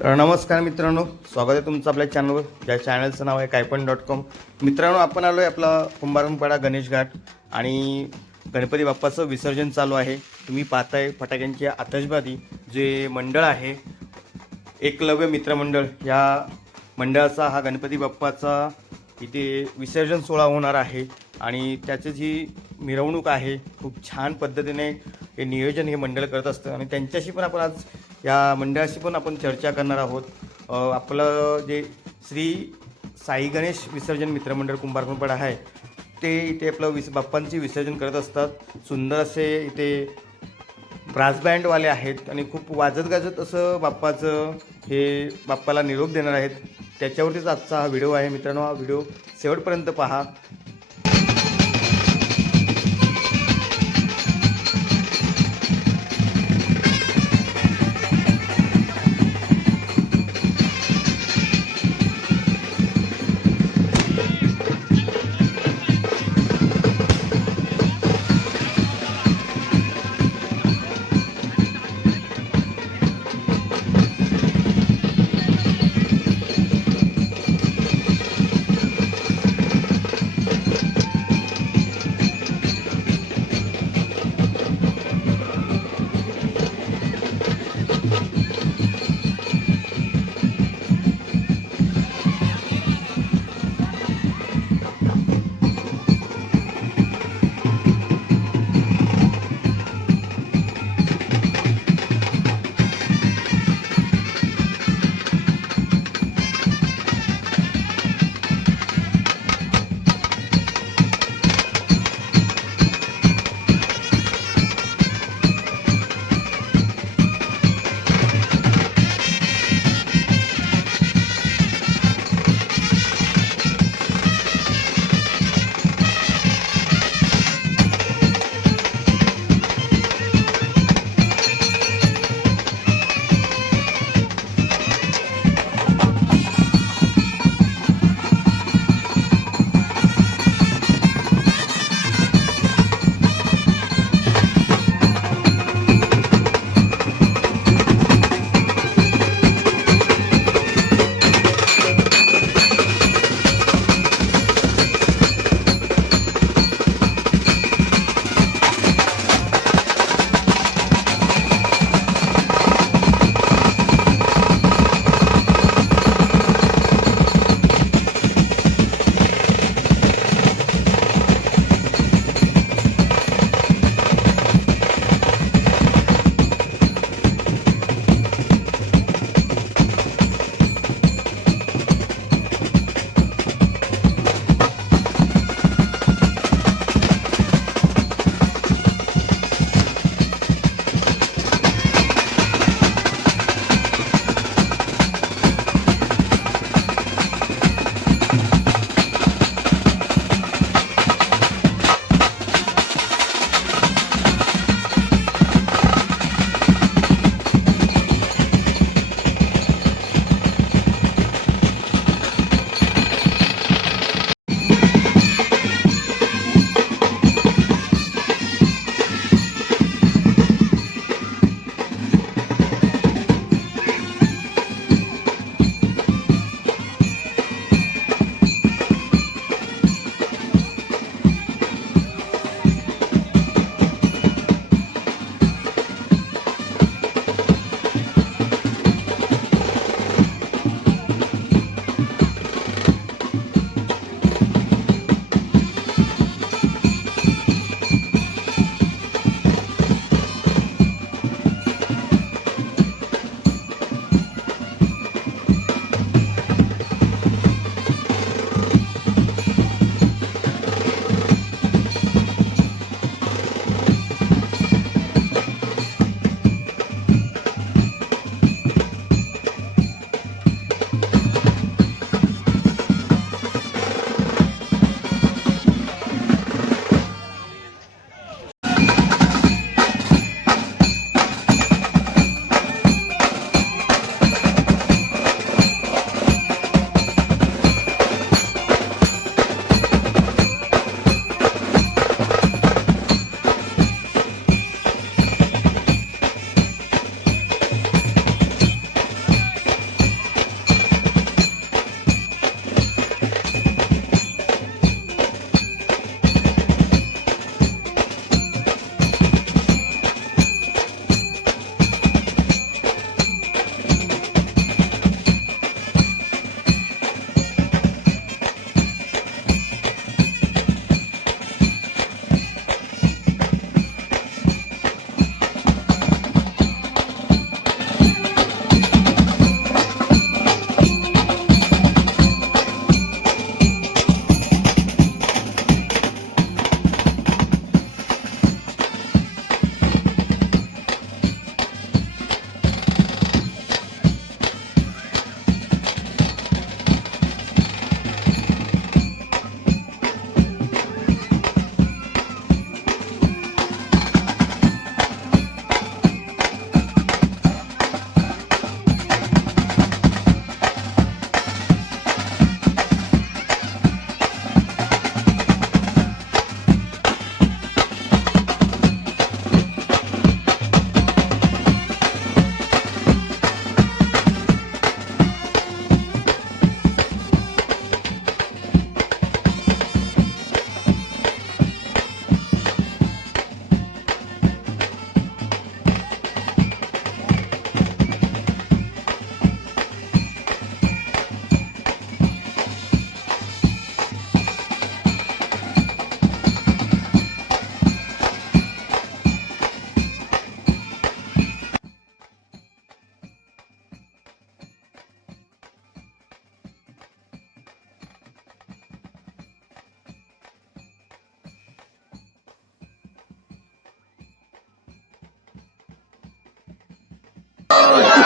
तर नमस्कार मित्रांनो, स्वागत आहे तुमचं आपल्या चॅनलवर, ज्या चॅनलचं नाव आहे कायपण.com. मित्रांनो, आपण आलो आहे आपला कुंभारपाडा गणेश घाट आणि गणपती बाप्पाचं विसर्जन चालू आहे. तुम्ही पाहताय फटाक्यांची आतषबाजी. जे मंडळ आहे एकलव्य मित्रमंडळ, या मंडळाचा हा गणपती बाप्पाचा इथे विसर्जन सोहळा होणार आहे आणि त्याची जी मिरवणूक आहे खूप छान पद्धतीने हे नियोजन हे मंडळ करत असतं आणि त्यांच्याशी पण आपण आज या मंडळाशी पण आपण चर्चा करणार आहोत. आपलं जे श्री साई गणेश विसर्जन मित्रमंडळ कुंभारपाडा आहे ते इथे आपलं बाप्पांचे विसर्जन करत असतात. सुंदर असे इथे ब्रास बँडवाले आहेत आणि खूप वाजत गाजत असं बाप्पाचं हे बाप्पाला निरोप देणार आहेत. त्याच्यावरतीच आजचा हा व्हिडिओ आहे मित्रांनो. हा व्हिडिओ शेवटपर्यंत पहा.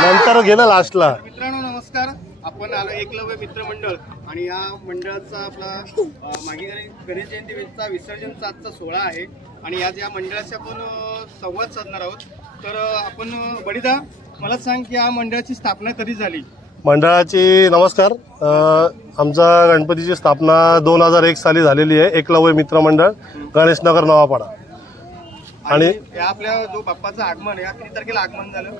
नंतर गेलं लास्टला. मित्रांनो नमस्कार, आपण आलो एकलव्य मित्र मंडळ आणि या मंडळाचा आपला मागे गणेश जयंतीचा विसर्जनचा आजचा सोहळा आहे आणि आज या मंडळाशी आपण संवाद साधणार आहोत. तर आपण बडीदा मला सांग की या मंडळाची स्थापना कधी झाली? मंडळाची नमस्कार. आमचा गणपतीची स्थापना 2001 साली झालेली आहे. एकलव्य मित्र मंडळ गणेशनगर नवापाडा. आणि या आपल्या जो बाप्पाचं आगमन या किती तारखेला आगमन झालं?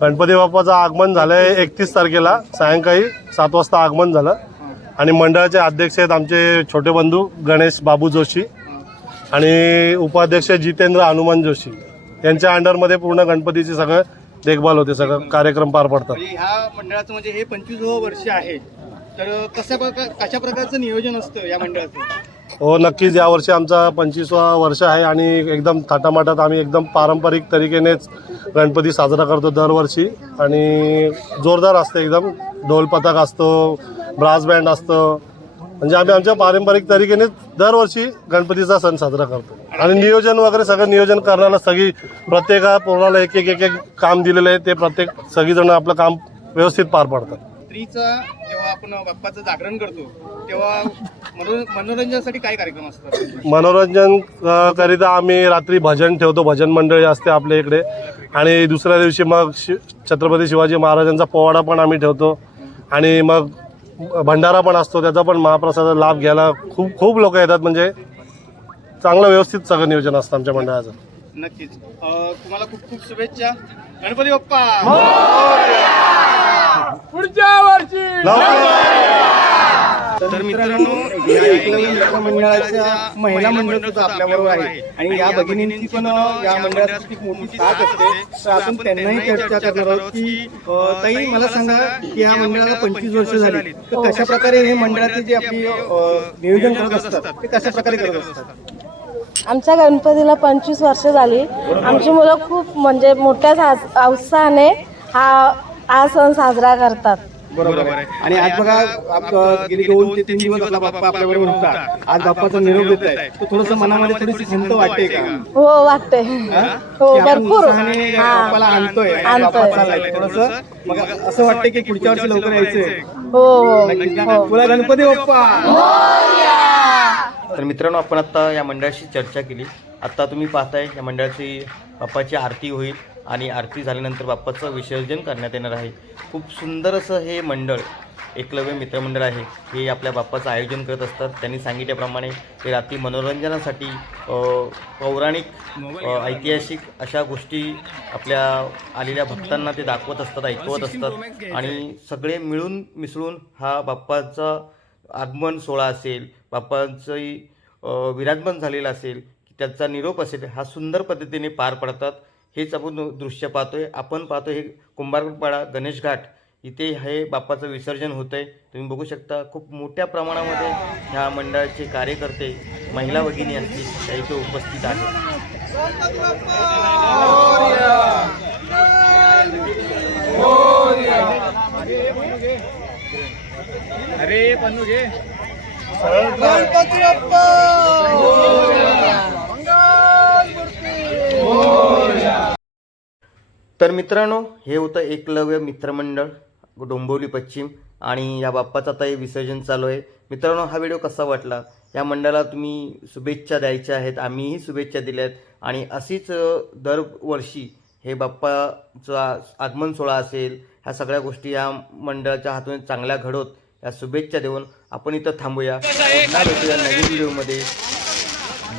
गणपती बाप्पाचं आगमन झालंय 31 तारखेला सायंकाळी 7 वाजता आगमन झालं. आणि मंडळाचे अध्यक्ष आहेत आमचे छोटे बंधू गणेश बाबू जोशी आणि उपाध्यक्ष जितेंद्र हनुमान जोशी. यांच्या अंडरमध्ये पूर्ण गणपतीचे सगळं देखभाल होते, सगळं कार्यक्रम पार पडतात. ह्या मंडळाचं म्हणजे हे 25वं वर्ष आहे, तर कशा प्रकारचं नियोजन असतं या मंडळाचं? हो नक्कीच, यावर्षी आमचा 25वा वर्ष आहे आणि एकदम थाटामाटात आम्ही एकदम पारंपरिक तरीकेनेच गणपती साजरा करतो दरवर्षी. आणि जोरदार असतं एकदम, ढोल पथक असतो, ब्रास बँड असतो. म्हणजे आम्ही आमच्या पारंपरिक तरीकेने दरवर्षी गणपतीचा सण साजरा करतो. आणि नियोजन वगैरे सगळं नियोजन करण्याला प्रत्येक पोराला एक एक एक एक काम दिलेलं आहे, ते प्रत्येक सगळीजण आपलं काम व्यवस्थित पार पाडतात. रात्रीचा जेव्हा आपण बाप्पाचं जागरण करतो तेव्हा मनोरंजनासाठी काय कार्यक्रम असतात? मनोरंजन करिता आम्ही रात्री भजन ठेवतो, भजन मंडळी असते आपल्या इकडे. आणि दुसऱ्या दिवशी मग छत्रपती शिवाजी महाराजांचा पोवाडा पण आम्ही ठेवतो. आणि मग भंडारा पण असतो, त्याचा पण महाप्रसादाचा लाभ घ्यायला खूप खूप लोक येतात. म्हणजे चांगलं व्यवस्थित सगळं नियोजन असतं आमच्या मंडळाचं. नक्कीच. तुम्हाला खूप खूप शुभेच्छा. गणपती बाप्पा पुढच्या वर्षी. तर मित्रांनो या मंडळाच्या महिला मंडळ सुद्धा आपल्याबरोबर आहे आणि या भगिनींची पण या मंडळाची खूप मोठी साथ असते. तर आपण त्यांनाही चर्चा करणार आहोत की ताई मला सांगा की या मंडळाला 25 वर्ष झाली, तर कशा प्रकारे हे मंडळाचे जे आपली नियोजन करत असतात ते कशा प्रकारे करत असतात? आमच्या गणपतीला 25 वर्ष झाली. आमची मुलं खूप म्हणजे मोठ्या उत्साहाने हा सण साजरा करतात. बरोबर आहे. आणि आज बघा गेली 2 ते 3 दिवस आपला बाप्पा आपल्याबरोबर होता. आज बाप्पाचा निरोप देत आहे, तो थोडंसं मनामध्ये थोडीशी खंत वाटते का? हो वाटते, हो भरपूर बाप्पाला आणतोय थोडंसं, मग असं वाटतंय की पुढच्या वर्षी लवकर यायचंय. हो पुन्हा गणपती बाप्पा. तर मित्रांनो आपण आता या मंडळाशी चर्चा केली. आता तुम्ही पाहताय या मंडळाची बाप्पाची आरती होईल आणि आरती झाल्यानंतर बाप्पाचं विसर्जन करण्यात येणार आहे. खूप सुंदर असं हे मंडळ एकलव्य मित्रमंडळ आहे. हे आपल्या बाप्पाचं आयोजन करत असतात. त्यांनी सांगितल्याप्रमाणे ते रात्री मनोरंजनासाठी पौराणिक ऐतिहासिक अशा गोष्टी आपल्या आलेल्या भक्तांना ते दाखवत असतात, ऐकवत असतात. आणि सगळे मिळून मिसळून हा बाप्पाचा आगमन सोहळा असेल, बाप्पाचंही विराजमान झालेला असेल, त्याचा निरोप असेल, हा सुंदर पद्धतीने पार पडतात. हेच आपण दृश्य पाहतोय. आपण पाहतो हे कुंभारपाडा गणेश घाट इथे हे बाप्पाचं विसर्जन होतं आहे. तुम्ही बघू शकता खूप मोठ्या प्रमाणामध्ये ह्या मंडळाचे कार्यकर्ते, महिला भगिनी असतील त्या इथे उपस्थित आहेत. अरे पन्नू घे. गणपती बाप्पा. तर मित्रांनो हे होतं एकलव्य मित्रमंडळ डोंबिवली पश्चिम आणि या बाप्पाचं आता हे विसर्जन चालू आहे. मित्रांनो हा व्हिडिओ कसा वाटला? या मंडळाला तुम्ही शुभेच्छा द्यायच्या आहेत, आम्हीही शुभेच्छा दिल्या आहेत. आणि अशीच दरवर्षी हे बाप्पाचा आगमन सोहळा असेल, ह्या सगळ्या गोष्टी या मंडळाच्या हातून चांगल्या घडोत या शुभेच्छा देऊन आपण इथं थांबूया. पुन्हा भेटूया नवीन व्हिडिओमध्ये.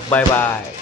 Bye bye.